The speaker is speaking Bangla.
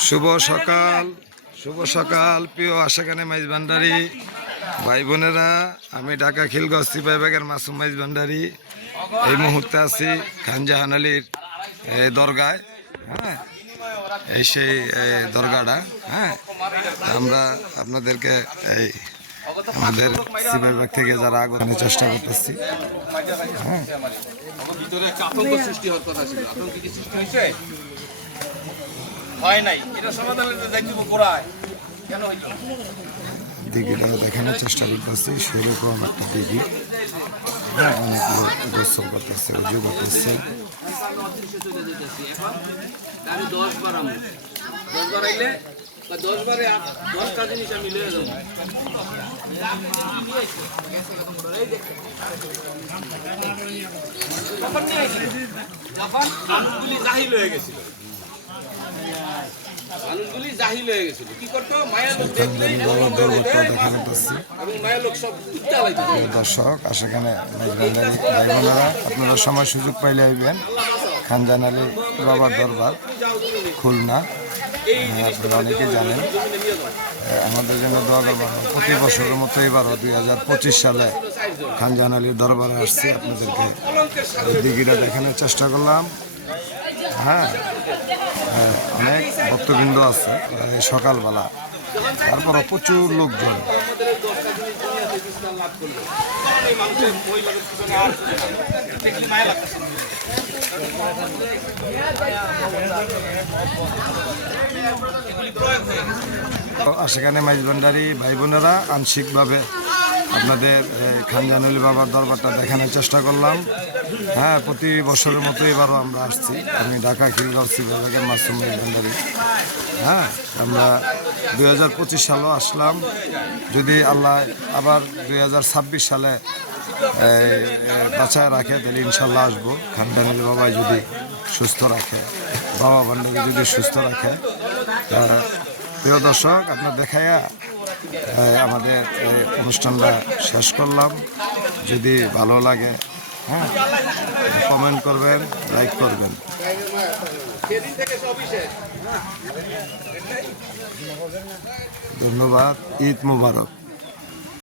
শুভ সকাল প্রিয় আশাখানে মাইজ ভান্ডারী ভাই বোনেরা। আমি ঢাকা খিলগাঁও সিপাহীবাগের মাসুম মাইজ ভান্ডারী। এই মুহূর্তে আছি খান জাহান আলীর দরগায়। হ্যাঁ, এই সেই দরগাটা। হ্যাঁ, আমরা আপনাদেরকে এই আমাদের সিপাহীবাগ থেকে যারা আগমনের চেষ্টা করতেছি। হ্যাঁ, দিঘিটা দেখানোর চেষ্টা করতেছি। সেরকম একটা দিঘি। হ্যাঁ, অনেক লোক গোসল করতেছে, উজু করতেছে। মানুষগুলি জাহিল হয়ে গেছিল, কি করতো মায়ের লোক দেখলেই দর্শক আশাখানে আপনারা সময় সুযোগ পাইলে হইবেন খান জাহান আলী বাবার দরবার খুলনা। আপনারা অনেকেই জানেন। আমাদের জন্য দোয়া করবেন। প্রতি বছরের মতো এবারও 2025 সালে খান জাহান আলীর দরবারে আসছি। আপনাদেরকে দিঘিটা দেখানোর চেষ্টা করলাম। হ্যাঁ, অনেক ভক্তবৃন্দ আছে সকালবেলা, তারপর প্রচুর লোকজন। সেখানে মাইজ ভান্ডারী ভাই বোনেরা আংশিকভাবে আপনাদের খান জাহান আলী বাবার দরবারটা দেখানোর চেষ্টা করলাম। হ্যাঁ, প্রতি বছরের মতো এবারও আমরা আসছি। আমি ঢাকা খিলগাঁও সিপাহীবাগের মাসুম মাইজ ভান্ডারী। হ্যাঁ, আমরা 2025 সালেও আসলাম। যদি আল্লাহ আবার 2026 সালে বাঁচায় রাখে তাহলে ইনশাল্লাহ আসবো। খান জাহান আলী বাবা যদি সুস্থ রাখে, বাবা ভান্ডারী যদি সুস্থ রাখে। প্রিয় দর্শক, আপনার দেখাইয়া আমাদের অনুষ্ঠানটা শেষ করলাম। যদি ভালো লাগে, হ্যাঁ, কমেন্ট করবেন, লাইক করবেন। ধন্যবাদ। ঈদ মুবারক।